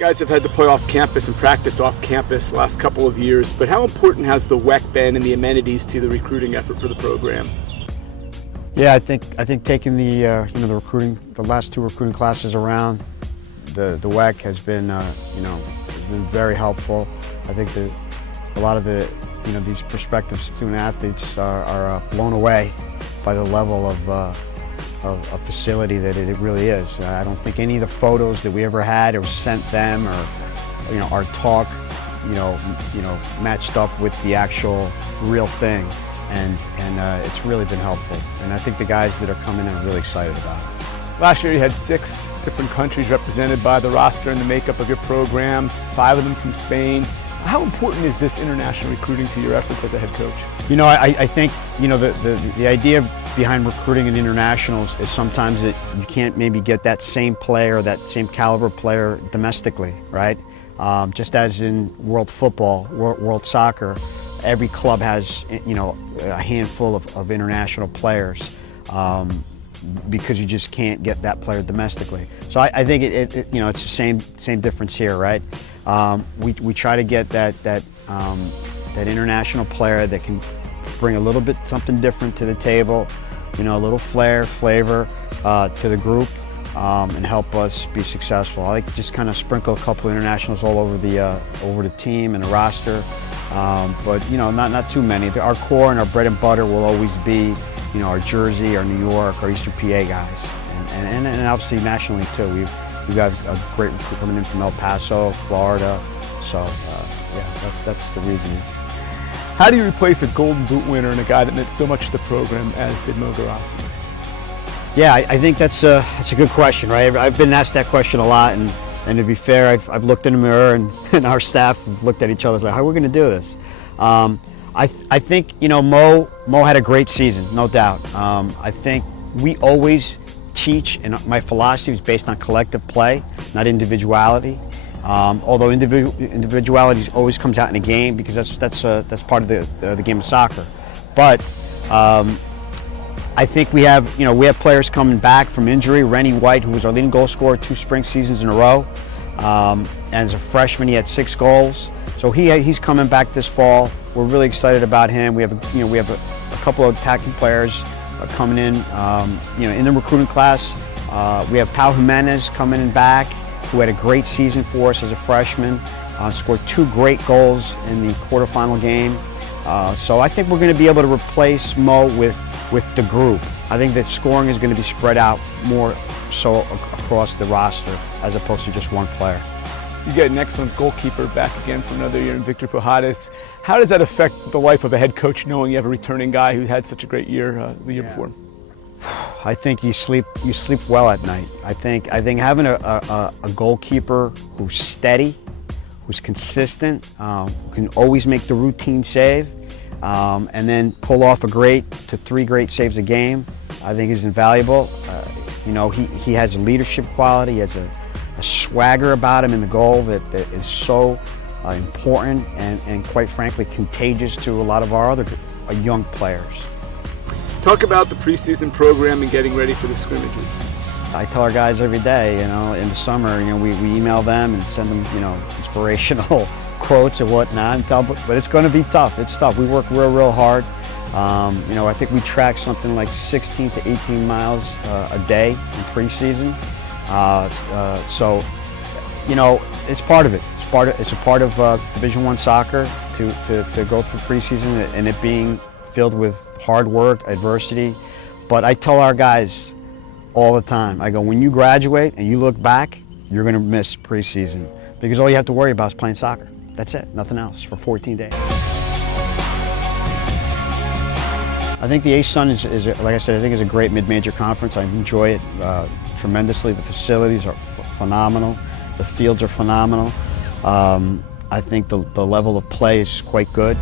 guys have had to play off campus and practice off campus the last couple of years, but how important has the WEC been and the amenities to the recruiting effort for the program? Yeah, I think taking the last two recruiting classes around the WEC has been very helpful. I think that a lot of these prospective student athletes are blown away by the level of facility that it really is. I don't think any of the photos that we ever had or sent them, or our talk, matched up with the actual real thing, and it's really been helpful. And I think the guys that are coming in are really excited about it. Last year you had 6 different countries represented by the roster and the makeup of your program, 5 of them from Spain. How important is this international recruiting to your efforts as a head coach? I think the idea behind recruiting in internationals is sometimes that you can't maybe get that same player, that same caliber player domestically, right? Just as in world football, world soccer, every club has a handful of international players because you just can't get that player domestically. So I think it's the same difference here, right? We try to get that international player that can bring a little bit something different to the table, a little flair, flavor to the group, and help us be successful. I like to just kind of sprinkle a couple of internationals all over the team and the roster, but not too many. Our core and our bread and butter will always be our Jersey, our New York, our Eastern PA guys, and obviously nationally too. We've got a great recruit coming in from El Paso, Florida. So yeah, that's the reason. How do you replace a Golden Boot winner and a guy that meant so much to the program as did Mo Garassi? Yeah, I think that's a good question, right? I've been asked that question a lot, and to be fair, I've looked in the mirror, and our staff have looked at each other like, how are we going to do this? I think Mo had a great season, no doubt. I think we always teach, and my philosophy is based on collective play, not individuality. Although individuality always comes out in a game because that's part of the game of soccer. But I think we have players coming back from injury. Rennie White, who was our leading goal scorer 2 spring seasons in a row, and as a freshman he had 6 goals. So he's coming back this fall. We're really excited about him. We have a couple of attacking players coming in. In the recruiting class, we have Pau Jimenez coming in back, who had a great season for us as a freshman, scored 2 great goals in the quarterfinal game. So I think we're going to be able to replace Mo with the group. I think that scoring is going to be spread out more so across the roster as opposed to just one player. You get an excellent goalkeeper back again for another year in Victor Pujadas. How does that affect the life of a head coach knowing you have a returning guy who had such a great year the year before? I think you sleep well at night. I think having a goalkeeper who's steady, who's consistent, who can always make the routine save, and then pull off 3 great saves a game, I think is invaluable. He has leadership quality. He has a swagger about him in the goal that is so important and quite frankly contagious to a lot of our other young players. Talk about the preseason program and getting ready for the scrimmages. I tell our guys every day, in the summer, we email them and send them, inspirational quotes and whatnot, but it's going to be tough. It's tough. We work real hard. I think we track something like 16 to 18 miles a day in preseason. So it's part of it. It's a part of Division I soccer to go through preseason and it being filled with hard work, adversity. But I tell our guys all the time, I go, when you graduate and you look back, you're going to miss preseason because all you have to worry about is playing soccer. That's it, nothing else for 14 days. I think the ASUN is like I said, I think is a great mid-major conference. I enjoy it tremendously. The facilities are phenomenal. The fields are phenomenal. I think the level of play is quite good.